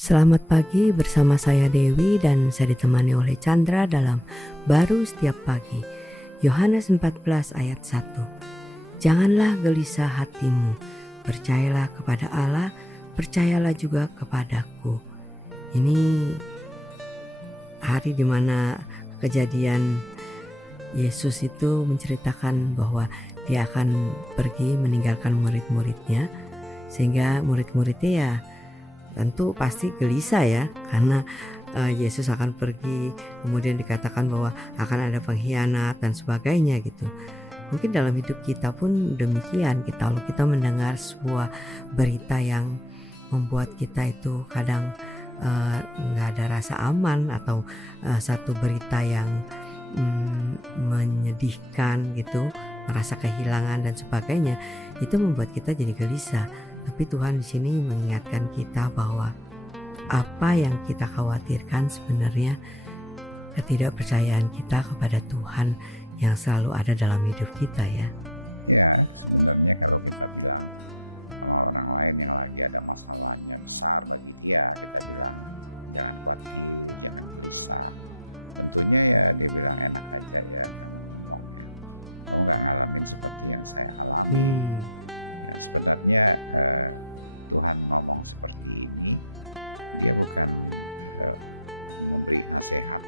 Selamat pagi, bersama saya Dewi dan saya ditemani oleh Chandra dalam Baru Setiap Pagi. Yohanes 14 ayat 1. Janganlah gelisah hatimu, percayalah kepada Allah, percayalah juga kepadaku. Ini hari dimana kejadian Yesus itu menceritakan bahwa dia akan pergi meninggalkan murid-muridnya, sehingga murid-muridnya ya tentu pasti gelisah ya, karena Yesus akan pergi, kemudian dikatakan bahwa akan ada pengkhianat dan sebagainya gitu. Mungkin dalam hidup kita pun demikian, kalau kita mendengar sebuah berita yang membuat kita itu kadang nggak ada rasa aman, atau satu berita yang menyedihkan gitu, merasa kehilangan dan sebagainya, itu membuat kita jadi gelisah. Tapi Tuhan di sini mengingatkan kita bahwa apa yang kita khawatirkan sebenarnya ketidakpercayaan kita kepada Tuhan yang selalu ada dalam hidup kita ya. Ya, sebenarnya kalau kita bilang orang lain yang lagi ada masalah yang besar bagi dia, kita bilang jangan khawatir, jangan gelisah. Tentunya ya dia bilang enak aja ya, mau nggak ngalamin seperti yang saya alami. Sebenarnya Tuhan ngomong seperti ini, dia bukan memberi nasihat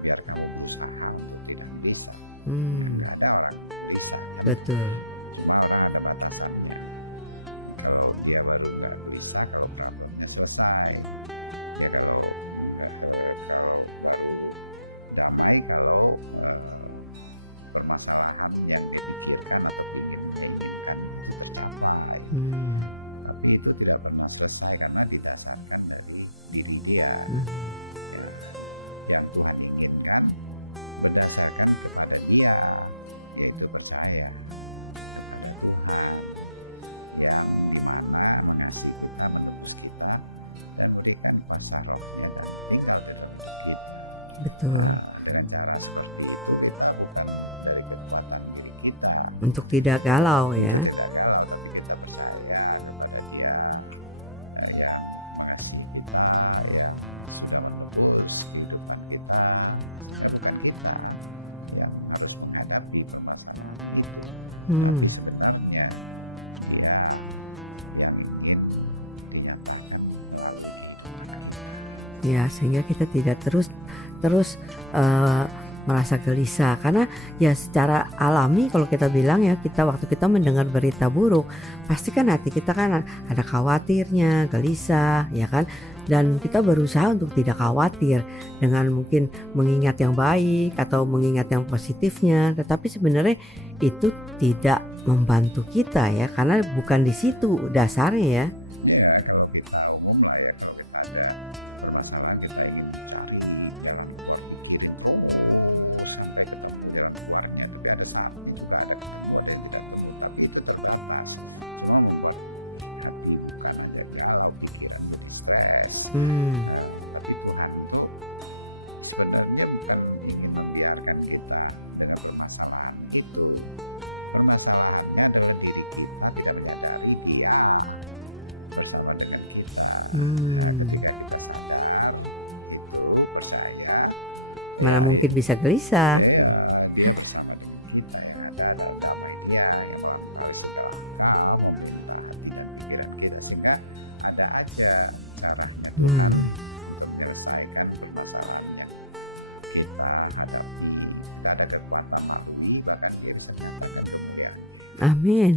biar kamu berusaha dengan bisa. Ada orang yang bisa. Betul. Semua orang ada batasannya. Kalau dia baru bisa, kalau problemnya selesai, ya kalau baru damai, kalau permasalahan yang dimikirkan atau diinginkan tercapai. Tapi itu tidak pernah selesai karena didasarkan dari diri dia. Yang Tuhan inginkan berdasarkan kepada dia, yaitu percaya Tuhan yang dimana mengasihi kita menebus kita dan berikan kuasa rohnya dan tinggal dalam kita. Betul. Dan cara seperti itu kita lakukan dari kekuatan diri kita. Untuk tidak galau ya. Tidak galau, tapi kita percaya kepada dia yang mengasihi kita, yang menebus kehidupan kita, bukan kita yang harus menghadapi permasalahan itu. Sebenarnya dia yang ingin dinyatakan melalui Ya, sehingga kita tidak terus merasa gelisah, karena ya secara alami kalau kita bilang ya, kita waktu kita mendengar berita buruk pasti kan hati kita kan ada khawatirnya, gelisah ya kan, dan kita berusaha untuk tidak khawatir dengan mungkin mengingat yang baik atau mengingat yang positifnya, tetapi sebenarnya itu tidak membantu kita ya, karena bukan di situ dasarnya ya. ya. Kalau kita umum lah ya, kalau kita ada permasalahan kita ingin dicari jalan keluar, mikirin sampai ketemu jalan keluarnya, juga ada saatnya juga ada keluar yang kita tunggu, tapi itu terbatas. Cuma membuat hati bukan hanya galau, pikiran jadi stres. Tapi Tuhan itu sebenarnya bukan ingin membiarkan kita dengan permasalahan itu. Permasalahannya adalah diri kita tidak menyadari dia bersama dengan kita. Ketika kita sadar itu, percaya Mana mungkin bisa gelisah. dia bersama dengan kita, yang ada damai dia yang melakukan segala hal mengenai pikiran kita, sehingga ada aja caranya untuk menyelesaikan permasalahan yang kita hadapi. Tidak ada kekuatan ahli, bahkan dia bisa menentukan dia. Amin.